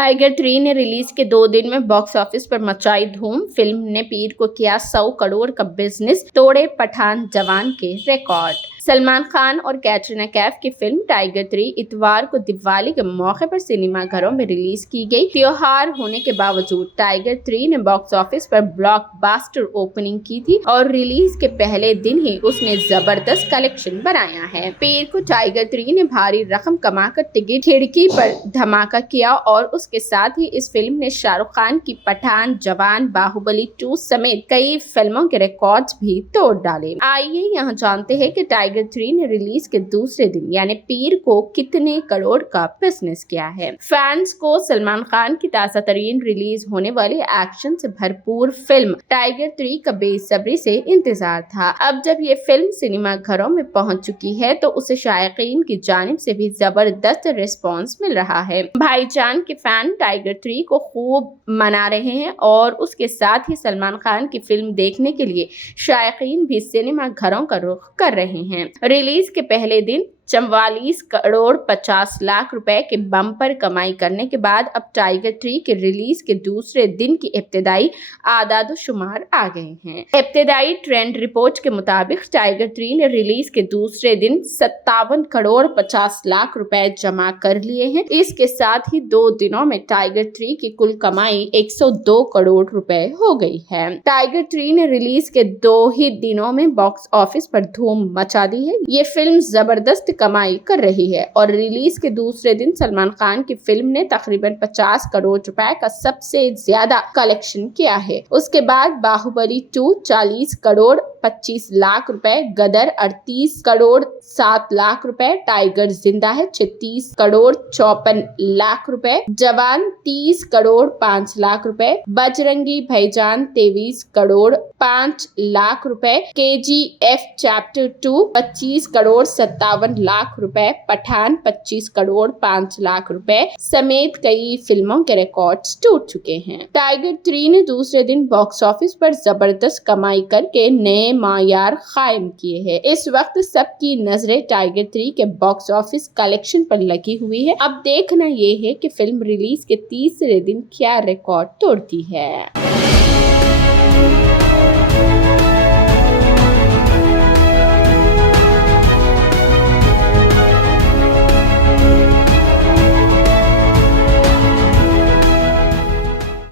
Tiger 3 ने release के 2 दिन में बॉक्स ऑफिस पर मचाई धूम। फिल्म ने पीर को किया 100 करोड़ का बिजनेस, तोड़े पठान जवान के रिकॉर्ड। सलमान खान और कैटरीना कैफ की फिल्म टाइगर 3 इतवार को दिवाली के मौके पर सिनेमा घरों में रिलीज की गई। त्योहार होने के बावजूद टाइगर 3 ने बॉक्स ऑफिस पर ब्लॉकबस्टर ओपनिंग की थी और रिलीज के पहले दिन ही उसने जबरदस्त कलेक्शन बनाया है। पीर को टाइगर 3 ने भारी रकम कमाकर टिकट खिड़की पर धमाका किया और उसके साथ ही इस फिल्म ने शाहरुख खान की पठान, जवान, बाहुबली 2 समेत कई फिल्मों के रिकॉर्ड्स भी तोड़ डाले। आइए यहाँ जानते हैं कि टाइगर 3 ने रिलीज के दूसरे दिन यानी पीर को कितने करोड़ का बिजनेस किया है। फैंस को सलमान खान की ताजा तरीन रिलीज होने वाली एक्शन से भरपूर फिल्म टाइगर 3 का बेसब्री से इंतजार था। अब जब ये फिल्म सिनेमा घरों में पहुंच चुकी है तो उसे शायकीन की जानिब से भी जबरदस्त रिस्पॉन्स मिल रहा है। भाईजान के फैन टाइगर 3 को खूब मना रहे हैं और उसके साथ ही सलमान खान की फिल्म देखने के लिए शायकीन भी सिनेमा घरों का रुख कर रहे हैं। रिलीज के पहले दिन 44 करोड़ 50 लाख रुपए के बम्पर कमाई करने के बाद अब टाइगर 3 के रिलीज के दूसरे दिन की इब्तिदाई आदाद-ओ-शुमार आ गए हैं। इब्तिदाई ट्रेंड रिपोर्ट के मुताबिक टाइगर 3 ने रिलीज के दूसरे दिन 57 करोड़ 50 लाख रुपए जमा कर लिए हैं। इसके साथ ही 2 दिनों में टाइगर 3 की कुल कमाई 102 करोड़ रुपए हो गई है। टाइगर 3 ने रिलीज के 2 ही दिनों में बॉक्स ऑफिस पर धूम मचा दी है। ये फिल्म जबरदस्त कमाई कर रही है और रिलीज के दूसरे दिन सलमान खान की फिल्म ने तकरीबन 50 करोड़ रुपए का सबसे ज्यादा कलेक्शन किया है। उसके बाद बाहुबली 2 40 करोड़ 25 लाख रुपए, गदर 38 करोड़ 7 लाख रुपए, टाइगर जिंदा है 36 करोड़ 54 लाख रुपए, जवान 30 करोड़ 5 लाख रुपए, बजरंगी भाईजान 23 करोड़ 5 लाख रुपए, KGF चैप्टर 2 25 करोड़ 57 लाख रुपए, पठान 25 करोड़ 5 लाख रुपए समेत कई फिल्मों के रिकॉर्ड्स टूट चुके हैं। टाइगर 3 ने दूसरे दिन बॉक्स ऑफिस पर जबरदस्त कमाई करके नए मायार कायम किए हैं। इस वक्त सबकी नजरें टाइगर 3 के बॉक्स ऑफिस कलेक्शन पर लगी हुई है। अब देखना ये है कि फिल्म रिलीज के तीसरे दिन क्या रिकॉर्ड तोड़ती है।